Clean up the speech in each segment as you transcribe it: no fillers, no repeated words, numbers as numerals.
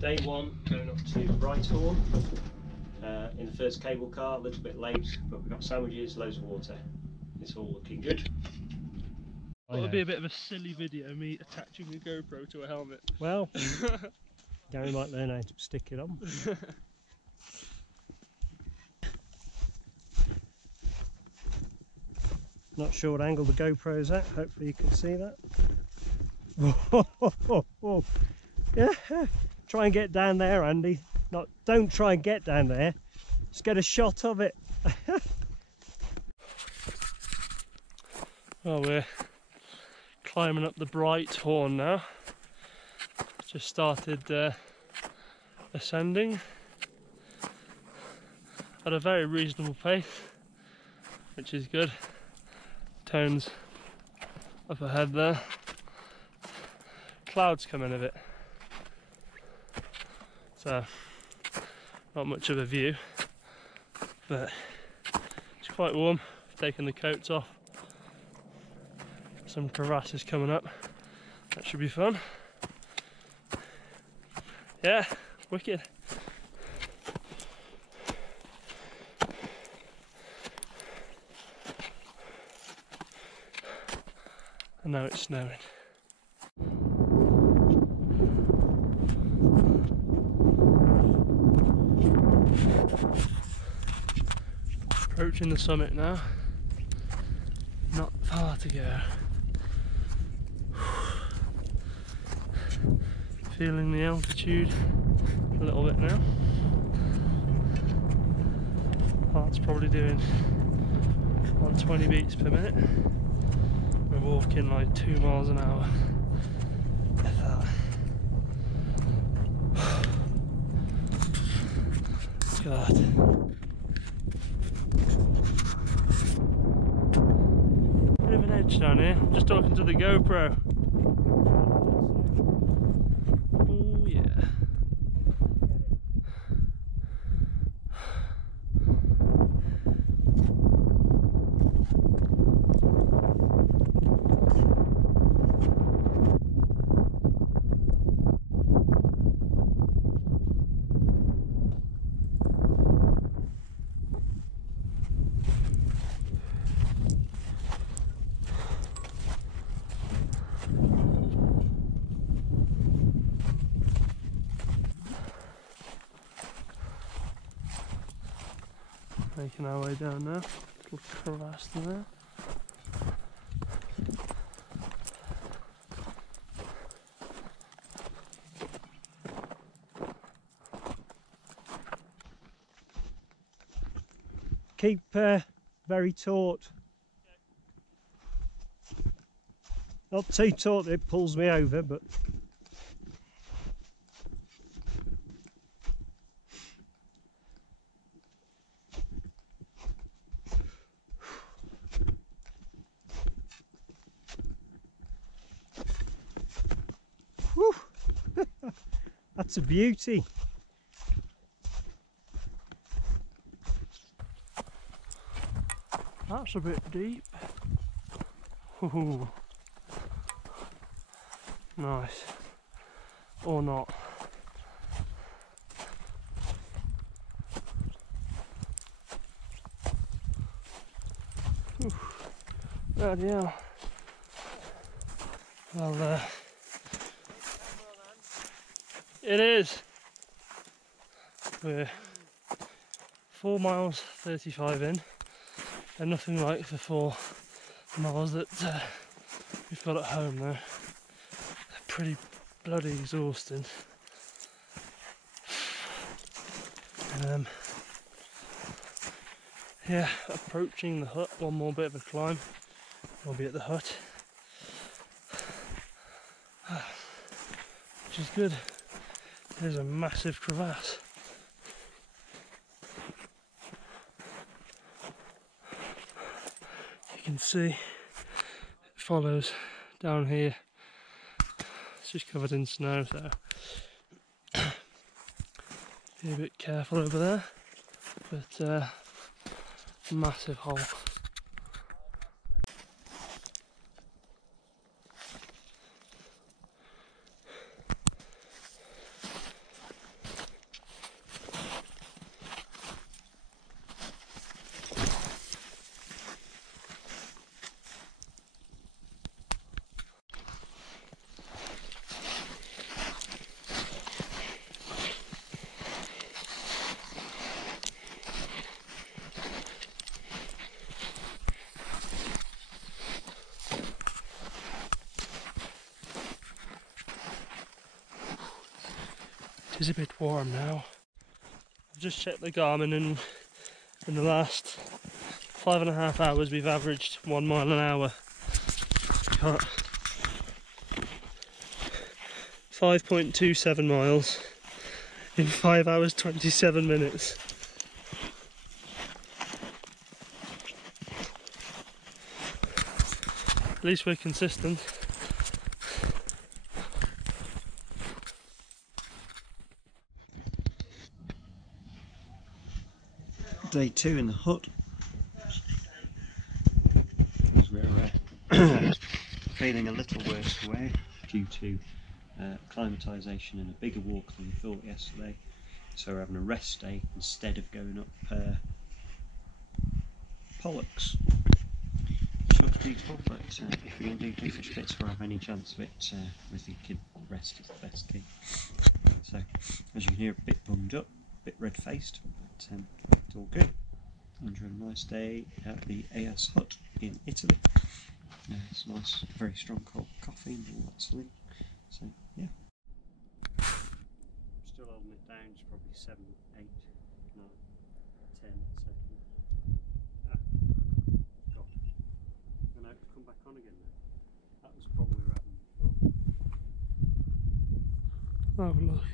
Day one, going up to Breitorn in the first cable car, a little bit late, but we've got sandwiches, loads of water. It's all looking good. Well, it'll be a bit of a silly video, me attaching a GoPro to a helmet. Well, Gary might learn how to stick it on. Not sure what angle the GoPro's at, hopefully you can see that. Yeah, try and get down there, Andy. Don't try and get down there, just get a shot of it. Well, we're climbing up the Breitorn now. Just started ascending at a very reasonable pace, which is good. Tones up ahead there. Clouds come in a bit, so not much of a view, but it's quite warm. Taking the coats off. Some crevasses coming up. That should be fun. Yeah, wicked. And now it's snowing. Approaching the summit now. Not far to go. Feeling the altitude a little bit now. Heart's probably doing 120 beats per minute. We're walking like 2 miles an hour. If that. God. Bit of an edge down here. I'm just talking to the GoPro. Oh yeah. Making our way down now, little crevasse there. Keep very taut. Not too taut that it pulls me over, but whew. That's a beauty. That's a bit deep. Ooh. Nice. Or not. Bloody hell. Well, it is. We're 4 miles 35 in, and nothing like the 4 miles that we've got at home though. They're pretty bloody exhausting. Yeah, approaching the hut, one more bit of a climb, we'll be at the hut. Which is good. There's a massive crevasse. You can see it follows down here. It's just covered in snow, so be a bit careful over there. But massive hole. It is a bit warm now. I've just checked the Garmin, and in the last 5.5 hours we've averaged 1 mile an hour. Got 5.27 miles in 5 hours 27 minutes. At least we're consistent. Day 2 in the hut. As we're feeling a little worse away due to acclimatisation and a bigger walk than we thought yesterday. So we're having a rest day instead of going up Pollux. Which looks beautiful, but if we can do fish bits or have any chance of it, we're thinking rest is the best key. So, as you can hear, a bit bunged up, a bit red faced, but it's all good. Enjoying a nice day at the AS hut in Italy. It's nice, very strong cold coffee and all that sort of thing. So, yeah. Still holding it down, it's probably 7, 8, 9, 10 seconds. God. And now it's come back on again now. That was probably what happened before. Oh look.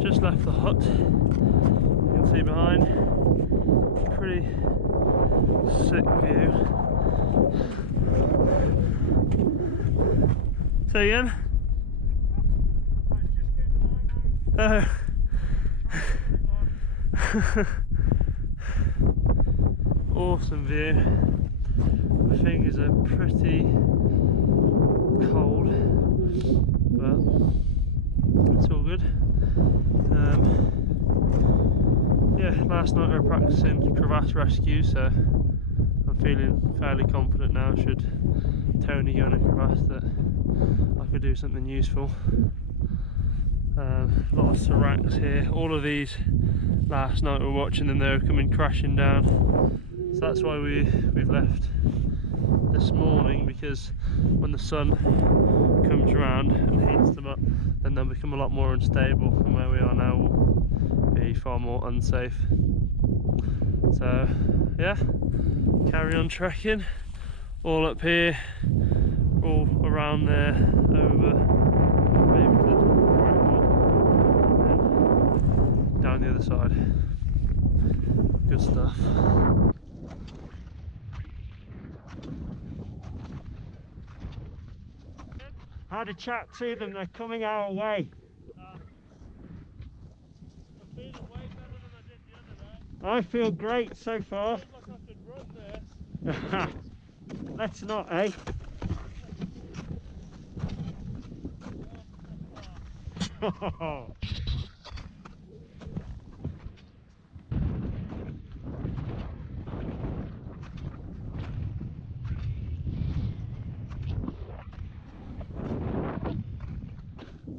Just left the hut. You can see behind, pretty sick view. Say again? Oh. Awesome view. My fingers are pretty cold, but it's all good. Yeah, last night we were practicing crevasse rescue, so I'm feeling fairly confident now, should Tony go in a crevasse, that I could do something useful. A lot of seracs here. All of these last night we were watching them, they were coming crashing down, so that's why we've left this morning, because when the sun comes around and heats them up, then they'll become a lot more unstable, and where we are now will be far more unsafe. So yeah, carry on trekking, all up here, all around there, over maybe to the Breitorn, and then down the other side. Good stuff. I had a chat to them, they're coming our way. I'm feeling way better than I did the other day. I feel great so far. Feels like I could run this. Let's not, eh?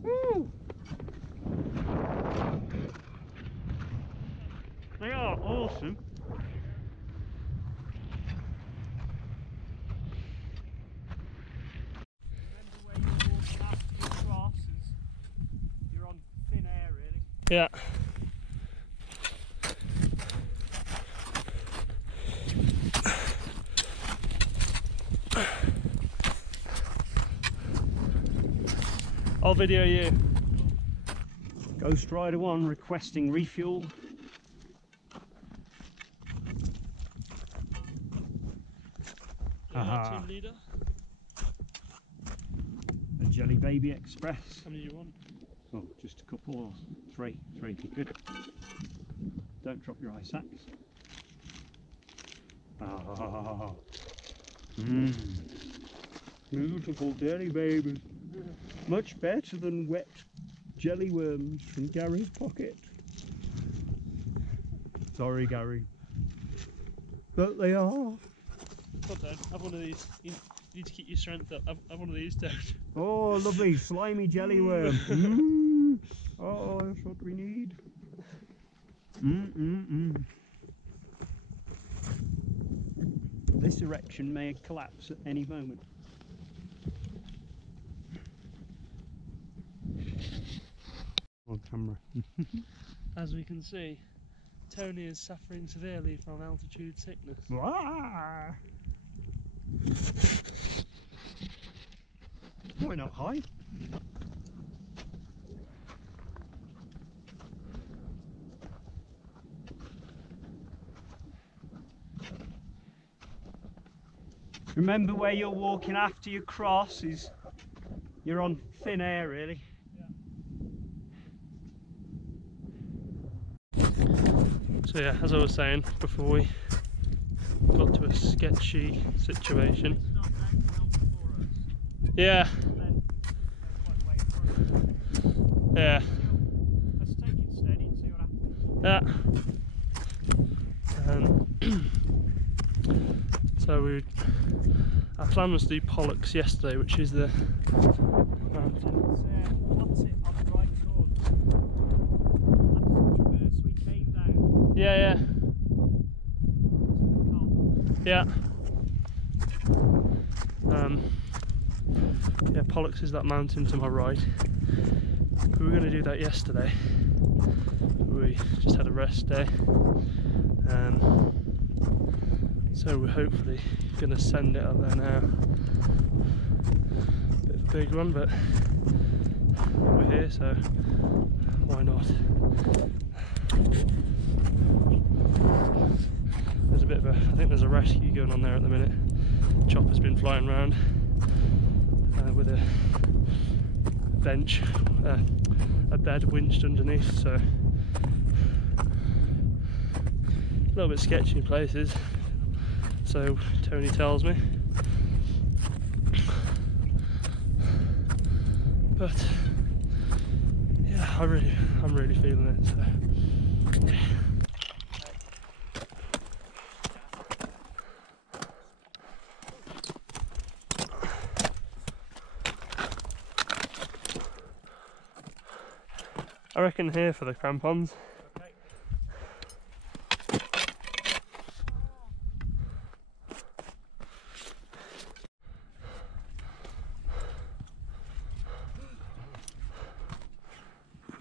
Woo! They are awesome. Remember where you're walking after you cross, you're on thin air really. Yeah. I'll video you. Ghost Rider 1 requesting refuel. Aha. 2 litre. A Jelly Baby Express. How many do you want? Oh, just a couple or 3. 3 would be good. Don't drop your ice axe. Ah. Beautiful jelly babies. Much better than wet jelly worms from Gary's pocket. Sorry, Gary. But they are. Come on, have one of these. You need to keep your strength up. Have one of these, Dad. Oh, lovely slimy jelly worm. Oh, that's what we need. This erection may collapse at any moment. On camera. As we can see, Tony is suffering severely from altitude sickness. Wah! We're not high. Remember where you're walking after you cross is you're on thin air really. So yeah, as I was saying before we got to a sketchy situation. Yeah. Yeah. Let's take it steady and see what happens. Yeah. So our plan was to do Pollux yesterday, which is the mountain. What's it on the right sword? That's the traverse we came down. Yeah. Yeah. Yeah, Pollux is that mountain to my right. We were going to do that yesterday. We just had a rest day. So we're hopefully going to send it up there now. Bit of a big one, but we're here, so why not? There's a bit of a, I think there's a rescue going on there at the minute. Chopper's been flying around with a bench, a bed winched underneath, so a little bit sketchy in places, so Tony tells me, but yeah, I'm really feeling it, so yeah. I reckon here for the crampons. Okay.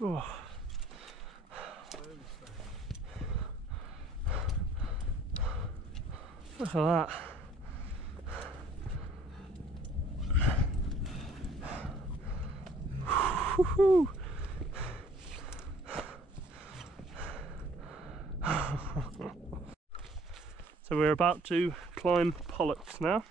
Oh. Look at that. Woohoo! So we're about to climb Pollux now.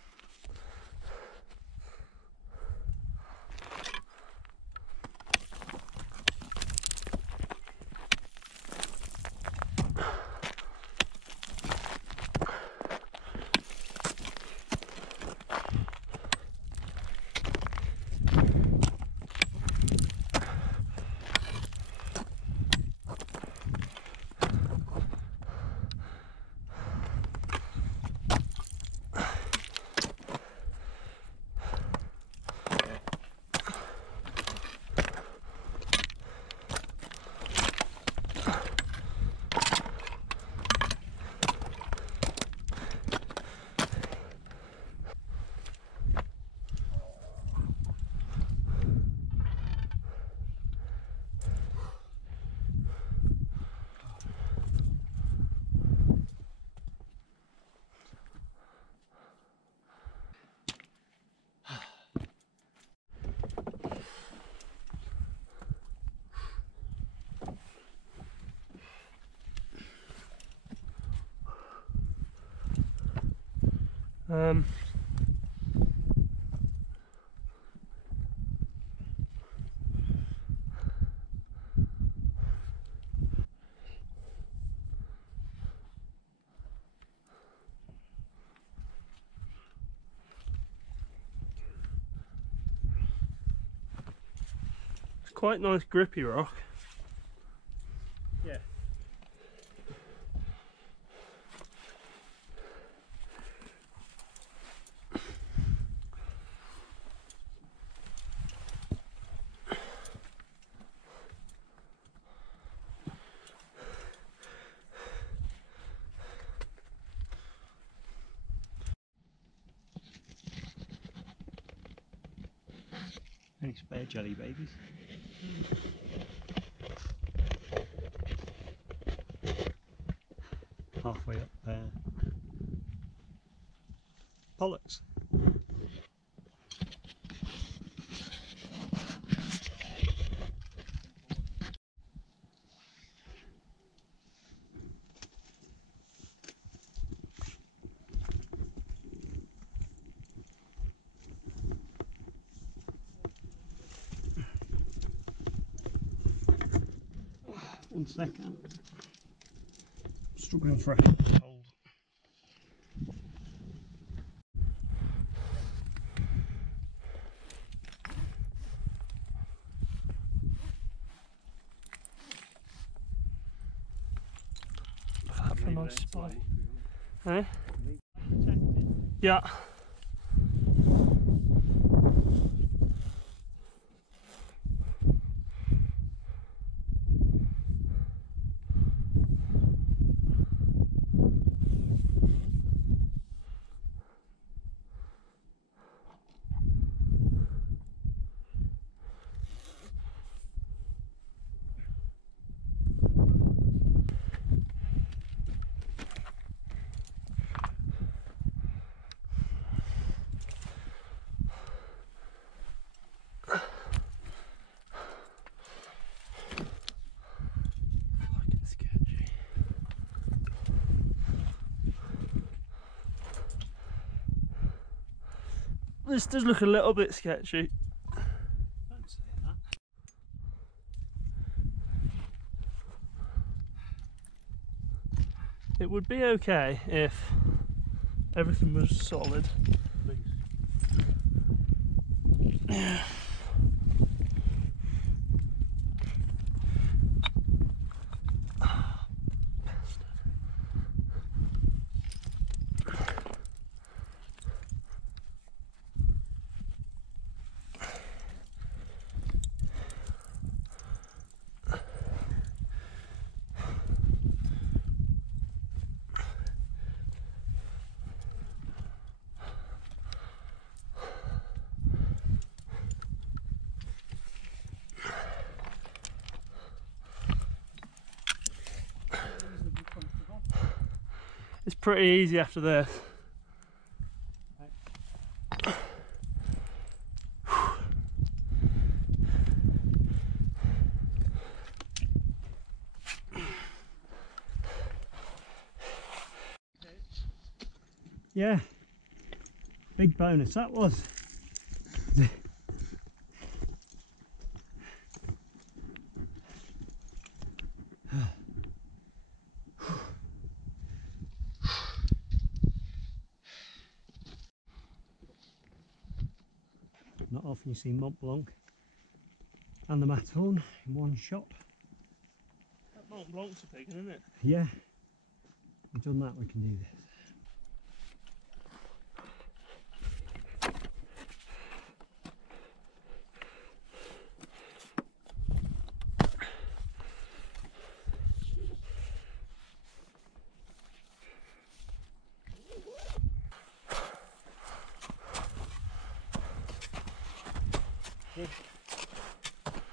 quite nice grippy rock. Yeah. Any spare jelly babies? Halfway up Pollux. One second. Struggling for a hold. That's a nice spot. Eh? Yeah. This does look a little bit sketchy. Don't say that. It would be okay if everything was solid. Yeah. It's pretty easy after this. Yeah, big bonus that was. Not often you see Mont Blanc and the Matterhorn in one shot. That Mont Blanc's a big one, isn't it? Yeah, we've done that, we can do this.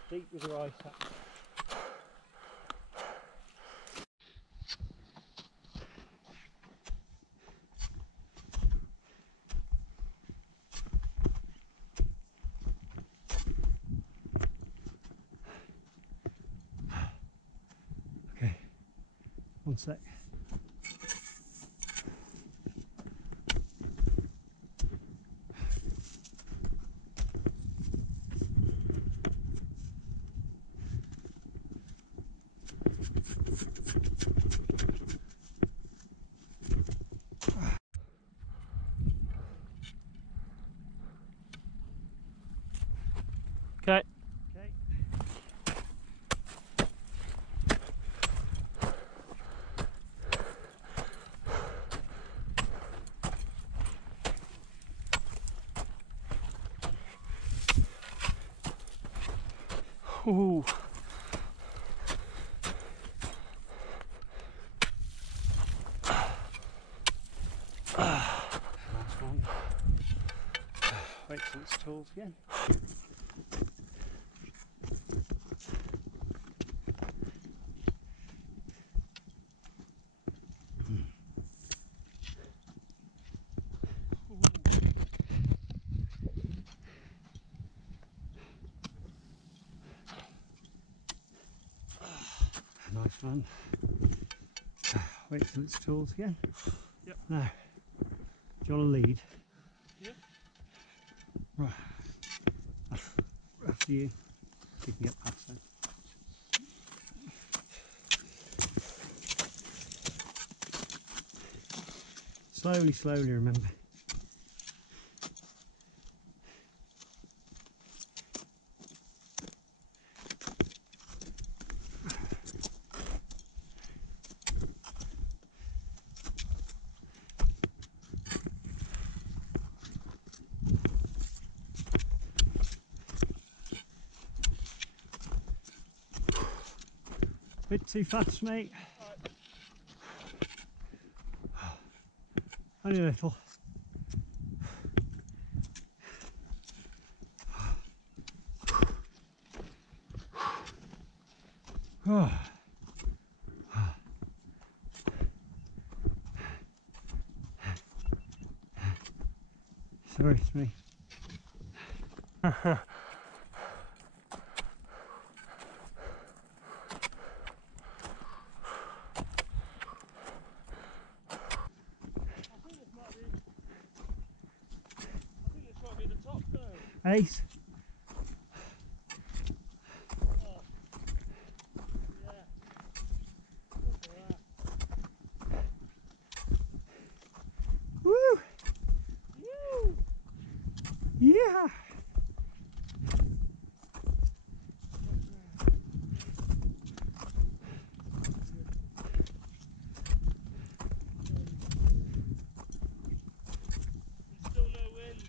Deep with your ice axe. Okay, one sec. Okay. Okay. Ooh. Last one. Wait till it's tall again. Nice one. Wait till it's tall again. Yep. Now, do you want to lead? Yep. Right. After you, you can get past that. Slowly, slowly, remember. Bit too fast, mate. Only a little. Sorry, it's me. Ace. Woo! Yeah. Still no wind.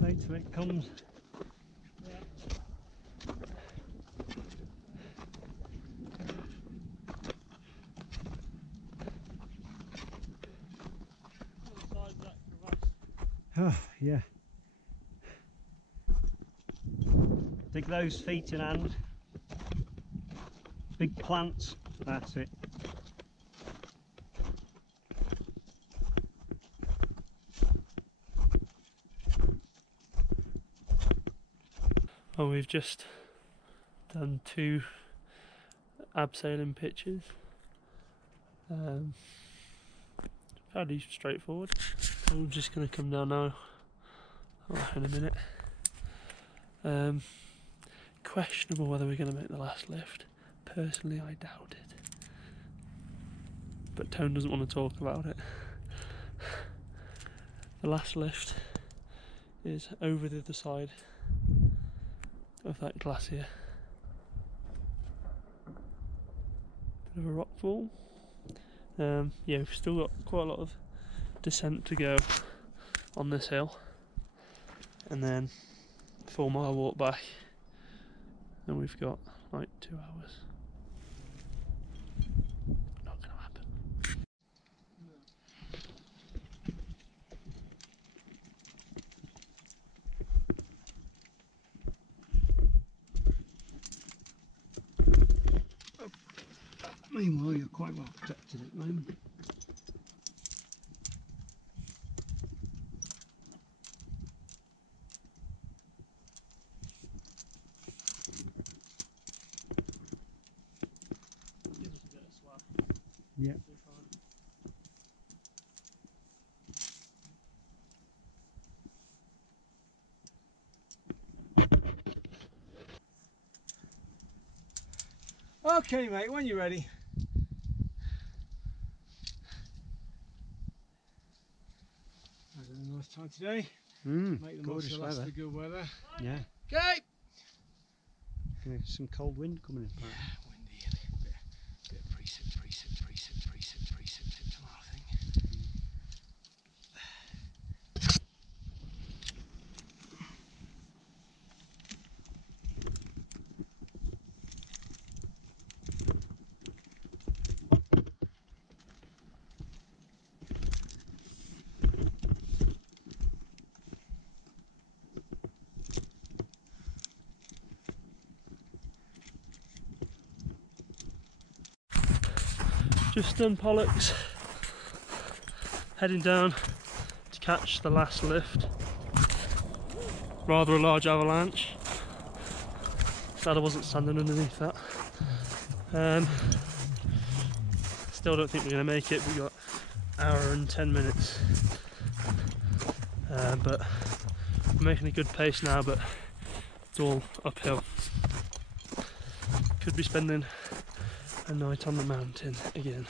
Wait till it comes. Oh, yeah. Dig those feet in hand. Big plants. That's it. Well, we've just done 2 abseiling pitches. Fairly straightforward. I'm just going to come down now. In a minute. Questionable whether we're going to make the last lift. Personally, I doubt it. But Tone doesn't want to talk about it. The last lift is over the other side of that glacier. Bit of a rock fall. Yeah, we've still got quite a lot of descent to go on this hill, and then 4-mile walk back, and we've got like 2 hours. Not gonna happen. Meanwhile, you're quite well protected at the moment. Give us a bit of swag. Yeah. Okay, mate, when you're ready. Had a nice time today. Make the most of the good weather. Yeah. Okay. Some cold wind coming in. Yeah, windy and bit of precip tomorrow, I think. Just done Pollux, heading down to catch the last lift. Rather a large avalanche. Sad I wasn't standing underneath that. Still don't think we're going to make it. We've got an hour and 10 minutes. But we're making a good pace now, but it's all uphill. Could be spending a night on the mountain again.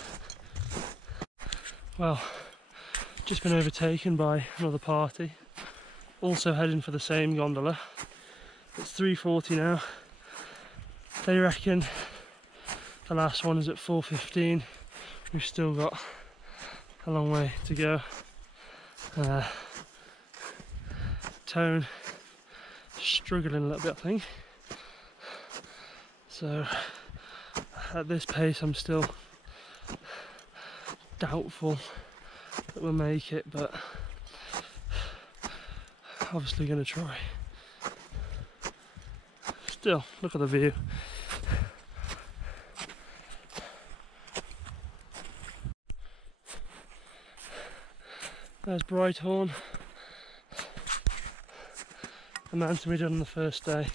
Well, just been overtaken by another party, also heading for the same gondola. It's 3:40 now. They reckon the last one is at 4:15. We've still got a long way to go. Tone struggling a little bit, I think. So at this pace I'm still doubtful that we'll make it, but obviously going to try. Still, look at the view. There's Breitorn, the mountain we did on the first day.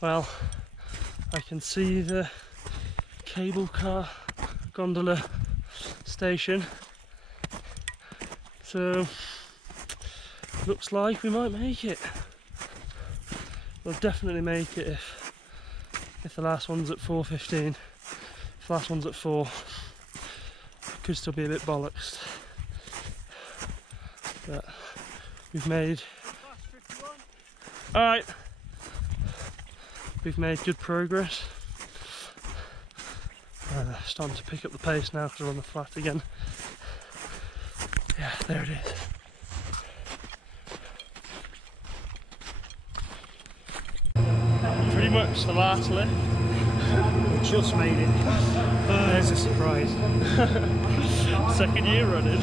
Well, I can see the cable car gondola station, so looks like we might make it. We'll definitely make it if the last one's at 4:15. If the last one's at 4, could still be a bit bollocks, but we've made. All right. We've made good progress. Starting to pick up the pace now because we're on the flat again. Yeah, there it is. Pretty much the last lift. Just made it. There's a surprise. Second year running.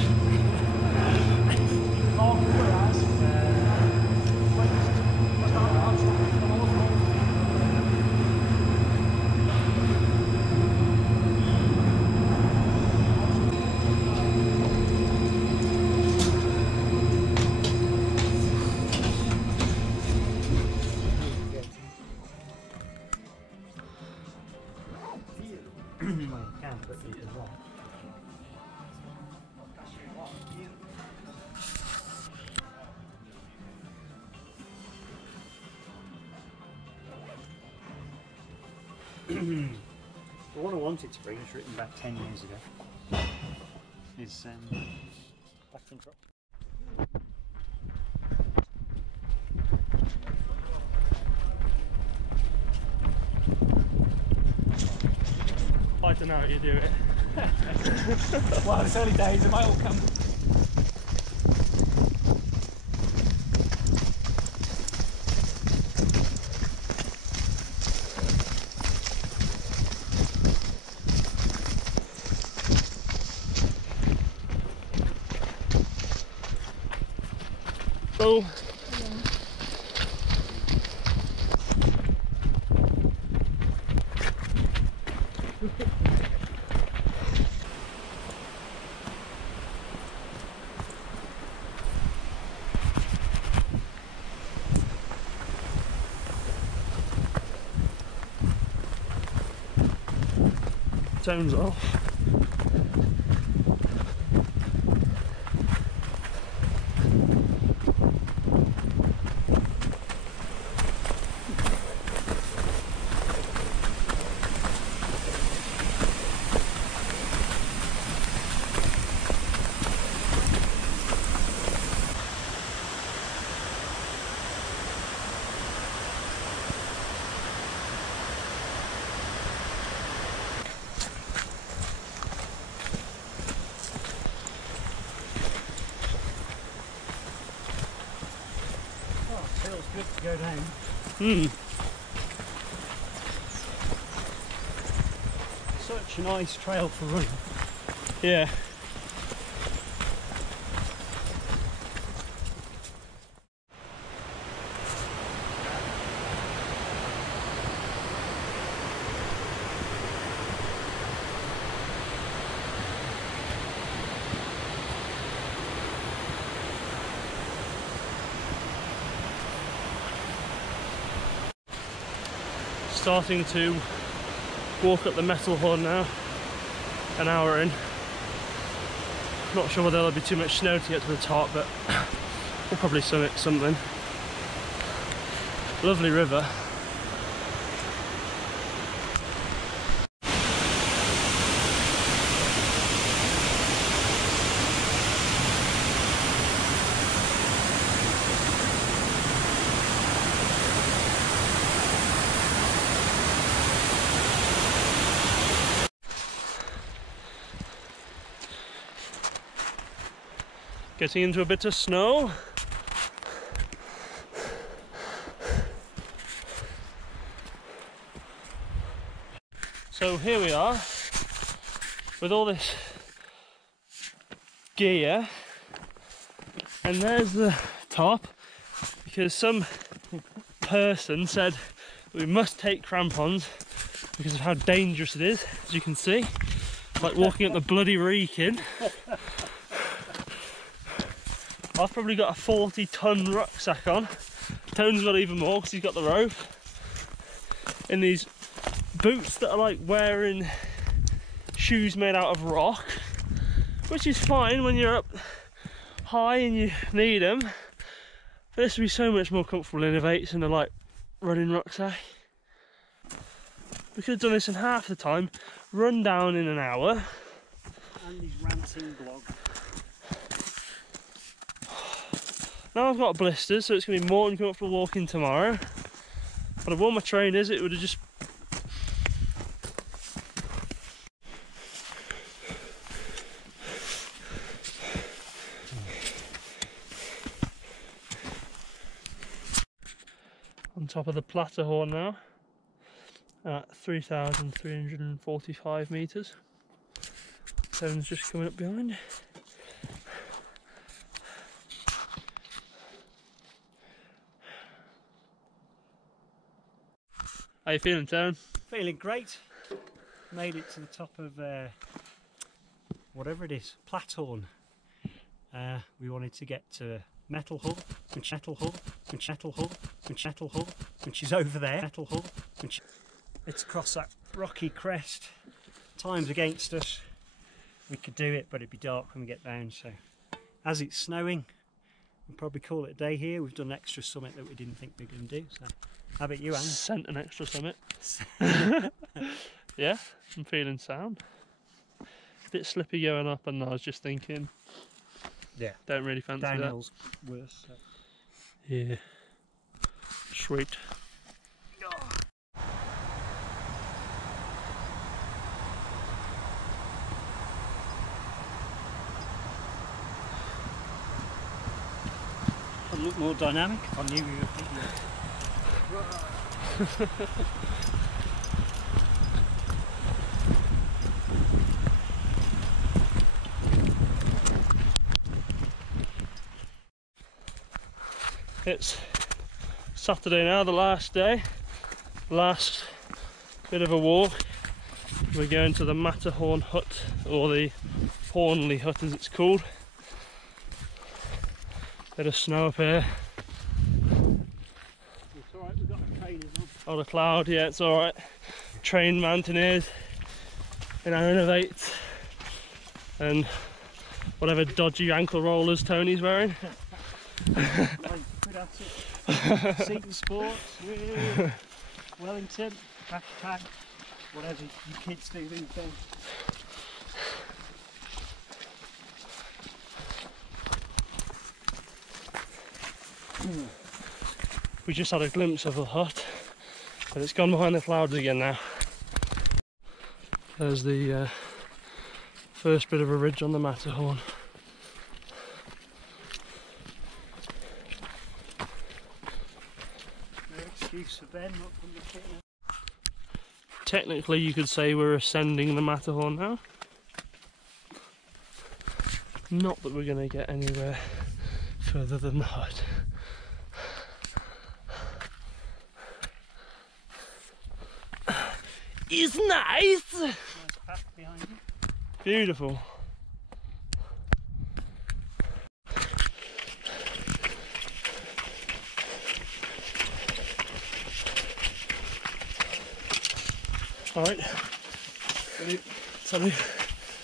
But what I wanted to bring was written back 10 years ago. Is Platthorn. I don't know how you do it. Well, it's early days, it might all come. Oh. Tones off. Feels good to go down. Such a nice trail for running. Yeah. starting to walk up the Matterhorn now, an hour in. Not sure whether there'll be too much snow to get to the top, but we'll probably summit something. Lovely river. Getting into a bit of snow. So here we are with all this gear, and there's the top, because some person said that we must take crampons because of how dangerous it is, as you can see. It's like walking up the bloody Wrekin. I've probably got a 40-ton rucksack on. Tone's got even more because he's got the rope. In these boots that are like wearing shoes made out of rock, which is fine when you're up high and you need them. But this would be so much more comfortable in a Vates and a like running rucksack. We could have done this in half the time, run down in an hour. And these ranting blog. Now I've got blisters, so it's going to be more uncomfortable walking tomorrow. But I've worn my trainers, it would have just... On top of the Platthorn now, at 3,345 metres. Tone's just coming up behind. How you feeling, Tone? Feeling great. Made it to the top of whatever it is, Platthorn. We wanted to get to Matterhorn, which is over there. Matterhorn, which it's across that rocky crest. Time's against us. We could do it, but it'd be dark when we get down. So, as it's snowing, we'll probably call it a day here. We've done an extra summit that we didn't think we were going to do. So, how about you, Anne? Sent an extra summit. Yeah, I'm feeling sound. A bit slippy going up, and I was just thinking, yeah, don't really fancy downhill's worse. So. that. Yeah, sweet. I'd look more dynamic if I knew we were thinking. It's Saturday now, the last day, last bit of a walk. We're going to the Matterhorn hut, or the Hornley hut as it's called. Bit of snow up here. It's alright, we've got our trainers on. On a cloud, yeah, it's alright. Trained mountaineers in our innovates and whatever dodgy ankle rollers Tony's wearing. Seaton Sports, Wellington, hashtag, whatever you kids do these days. We just had a glimpse of the hut, but it's gone behind the clouds again now. There's the first bit of a ridge on the Matterhorn. No excuse for Ben not from the foot. Technically you could say we're ascending the Matterhorn now. Not that we're going to get anywhere further than the hut. It's nice! Nice path behind you. Beautiful. Alright. Sorry.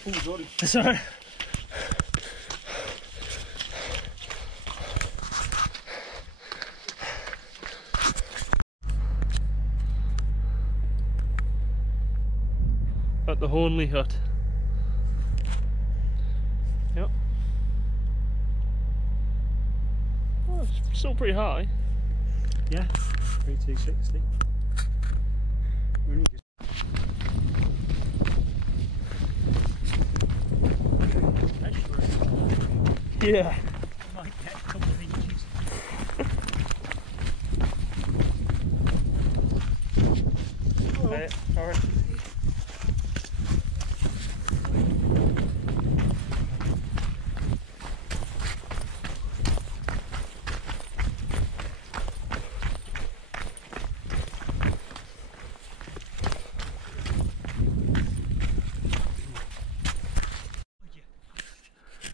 Oh, sorry. Sorry. At the Hornley hut. Yep. Oh, it's still pretty high. Yeah, 3260. We're only just Yeah. might get a couple of inches. Alright.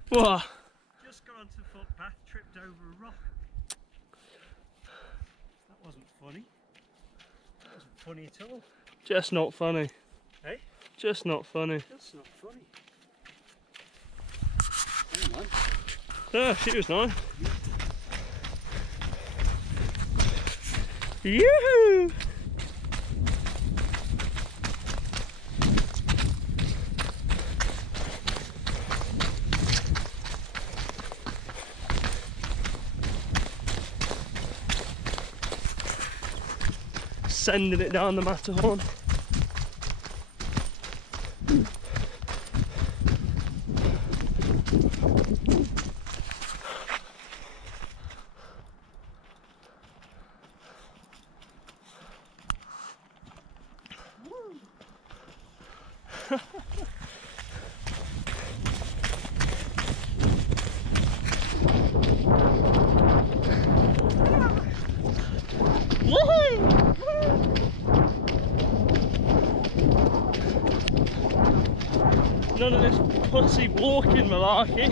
What? Just got onto the footpath, tripped over a rock. That wasn't funny. That wasn't funny at all. Just not funny. Hey? Just not funny. That's not funny. Hang on. Yeah, she was nice. Yoo-hoo! Sending it down the Matterhorn. Woohoo! None of this pussy walking malarkey.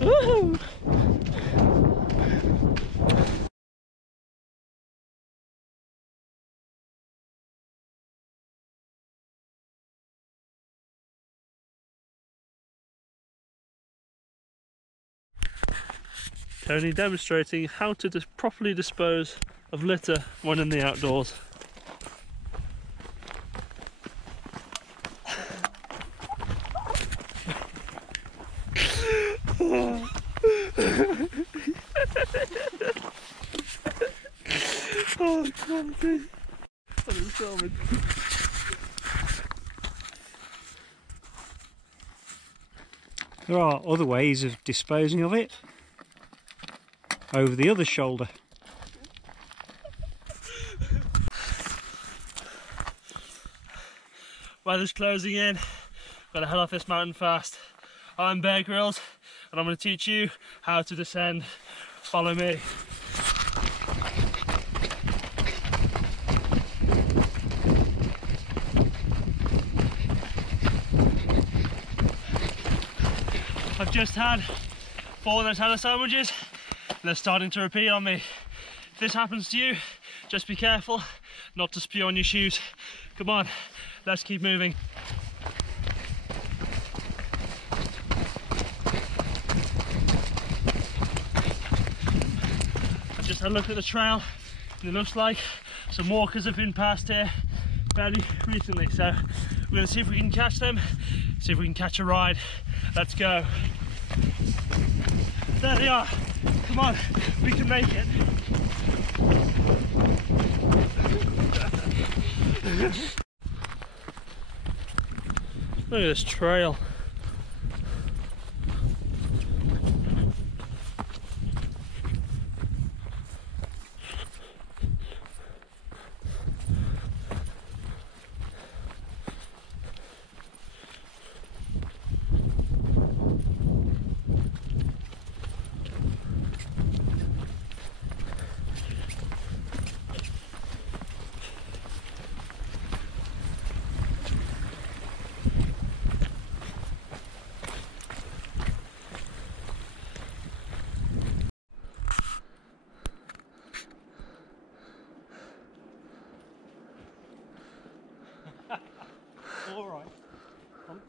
Woohoo! Tony demonstrating how to properly dispose of litter when in the outdoors. Oh God, dude. That is charming. There are other ways of disposing of it. Over the other shoulder. Weather's closing in. Gotta head off this mountain fast. I'm Bear Grylls and I'm going to teach you how to descend. Follow me. I've just had 4 Nutella sandwiches and they're starting to repeat on me. If this happens to you, just be careful not to spew on your shoes. Come on, let's keep moving. I've just had a look at the trail and it looks like some walkers have been past here fairly recently, so we're going to see if we can catch them, see if we can catch a ride. Let's go. There they are. Come on, we can make it. Look at this trail.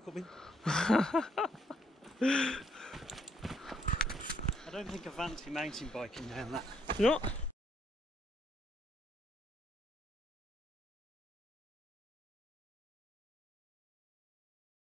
Coming. I don't think I fancy mountain biking down that. You know what?